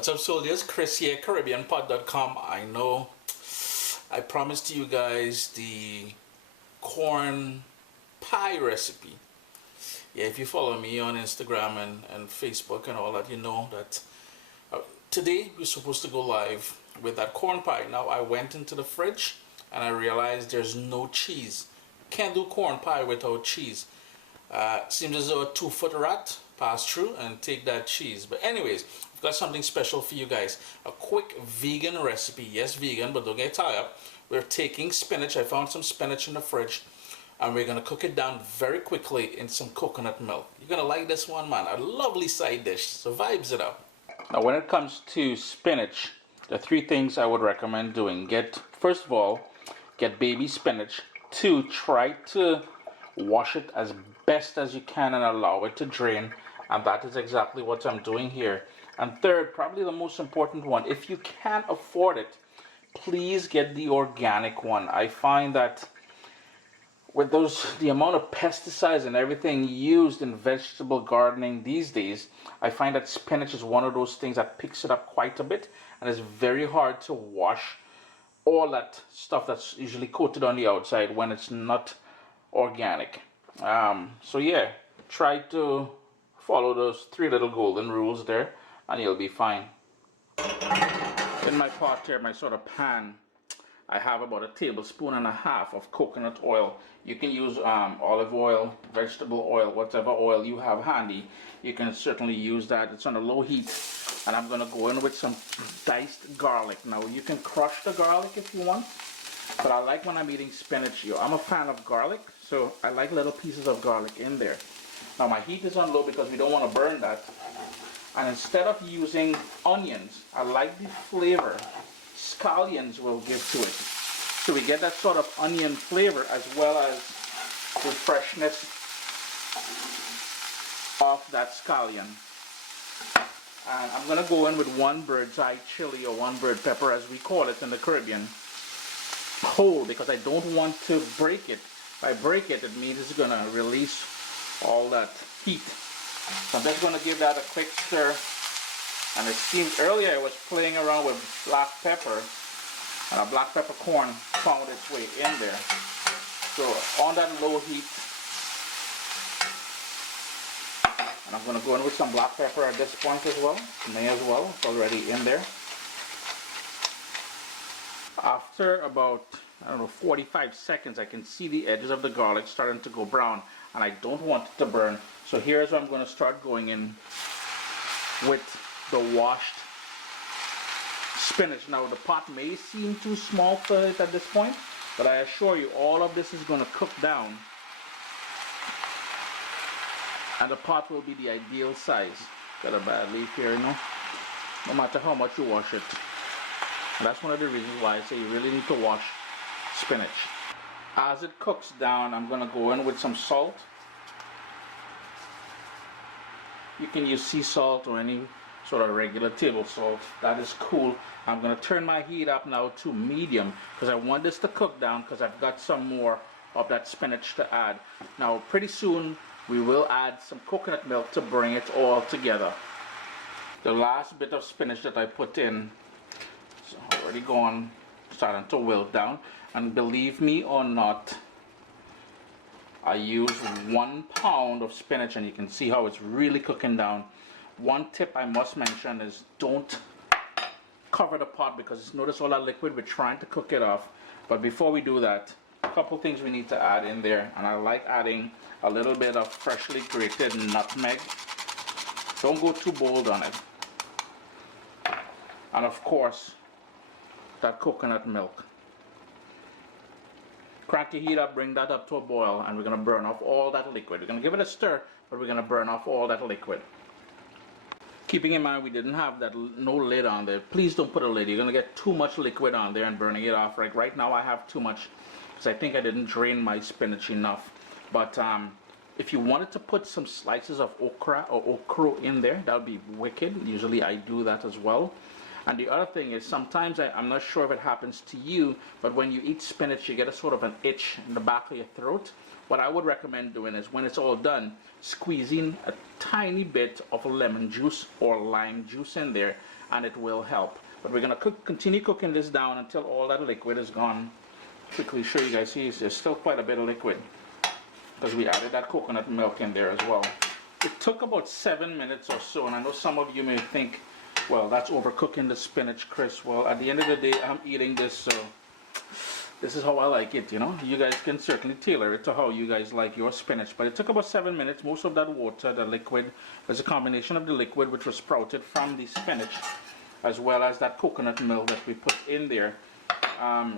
What's up, soldiers? Chris here, caribbeanpot.com. I know I promised you guys the corn pie recipe. Yeah, if you follow me on Instagram and Facebook and all that, you know that today we're supposed to go live with that corn pie. Now, I went into the fridge and I realized there's no cheese. Can't do corn pie without cheese. Seems as though a 2-foot rat passed through and take that cheese. But anyways, I've got something special for you guys. A quick vegan recipe. Yes, vegan, but don't get tired up. We're taking spinach. I found some spinach in the fridge. And we're going to cook it down very quickly in some coconut milk. You're going to like this one, man. A lovely side dish. So vibes it up. Now, when it comes to spinach, there are 3 things I would recommend doing. First of all, get baby spinach. 2, try to wash it as best as you can and allow it to drain, and that is exactly what I'm doing here. And third, probably the most important one, if you can't afford it, please get the organic one. I find that with the amount of pesticides and everything used in vegetable gardening these days, I find that spinach is one of those things that picks it up quite a bit, and it's very hard to wash all that stuff that's usually coated on the outside when it's not organic. So yeah, try to follow those 3 little golden rules there and you'll be fine. In my pot here, my sort of pan, I have about 1.5 tablespoons of coconut oil. You can use olive oil, vegetable oil, whatever oil you have handy. You can certainly use that. It's on a low heat. And I'm going to go in with some diced garlic. Now, you can crush the garlic if you want, but I like when I'm eating spinach. I'm a fan of garlic, so I like little pieces of garlic in there. Now, my heat is on low because we don't want to burn that. And instead of using onions, I like the flavor scallions will give to it. So we get that sort of onion flavor as well as the freshness of that scallion. And I'm going to go in with 1 bird's eye chili, or 1 bird pepper as we call it in the Caribbean, whole, because I don't want to break it. If I break it, it means it's going to release all that heat. So I'm just going to give that a quick stir. And it seems earlier I was playing around with black pepper, and a black pepper corn found its way in there. So on that low heat, and I'm going to go in with some black pepper at this point as well. May as well, it's already in there. After about, 45 seconds, I can see the edges of the garlic starting to go brown, and I don't want it to burn. So here's where I'm going to start going in with the washed spinach. Now, the pot may seem too small for it at this point, but I assure you, all of this is going to cook down. And the pot will be the ideal size. Got a bad leaf here, no matter how much you wash it. And that's one of the reasons why I say you really need to wash spinach. As it cooks down, I'm going to go in with some salt. You can use sea salt or any sort of regular table salt. That is cool. I'm going to turn my heat up now to medium because I want this to cook down, because I've got some more of that spinach to add. Now, pretty soon we will add some coconut milk to bring it all together. The last bit of spinach that I put in is already gone, starting to wilt down. And believe me or not, I used 1 pound of spinach, and you can see how it's really cooking down. One tip I must mention is don't cover the pot, because notice all that liquid, we're trying to cook it off. But before we do that, a couple things we need to add in there, and I like adding a little bit of freshly grated nutmeg. Don't go too bold on it. And of course, that coconut milk. Crank your heat up, bring that up to a boil, and we're going to burn off all that liquid. We're going to give it a stir, but we're going to burn off all that liquid. Keeping in mind we didn't have no lid on there. Please don't put a lid. You're going to get too much liquid on there and burning it off. Right now I have too much because I think I didn't drain my spinach enough. But if you wanted to put some slices of okra or okra in there, that would be wicked. Usually I do that as well. And the other thing is, sometimes I'm not sure if it happens to you, but when you eat spinach, you get a sort of an itch in the back of your throat. What I would recommend doing is, when it's all done, squeezing a tiny bit of lemon juice or lime juice in there, and it will help. But we're going to continue cooking this down until all that liquid is gone. Quickly show you guys, see there's still quite a bit of liquid because we added that coconut milk in there as well. It took about 7 minutes or so, and I know some of you may think, well, that's overcooking the spinach, Chris. Well, at the end of the day, I'm eating this, so this is how I like it, you know. You guys can certainly tailor it to how you guys like your spinach. But it took about 7 minutes. Most of that water, the liquid, was a combination of the liquid which was sprouted from the spinach, as well as that coconut milk that we put in there.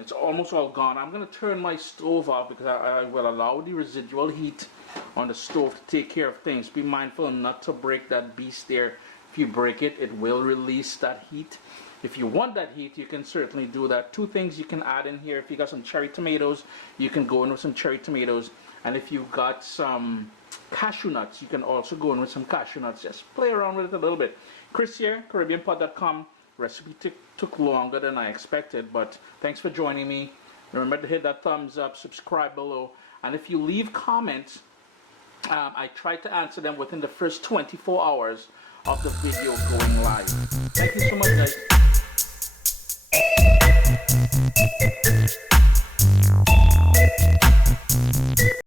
It's almost all gone. I'm going to turn my stove off because I will allow the residual heat on the stove to take care of things. Be mindful not to break that beast there. If you break it, it will release that heat. If you want that heat, you can certainly do that. Two things you can add in here. If you got some cherry tomatoes, you can go in with some cherry tomatoes. And if you got some cashew nuts, you can also go in with some cashew nuts. Just play around with it a little bit. Chris here, caribbeanpot.com. Recipe took longer than I expected, but thanks for joining me. Remember to hit that thumbs up, subscribe below, and if you leave comments, I try to answer them within the first 24 hours of the video going live. Thank you so much, guys.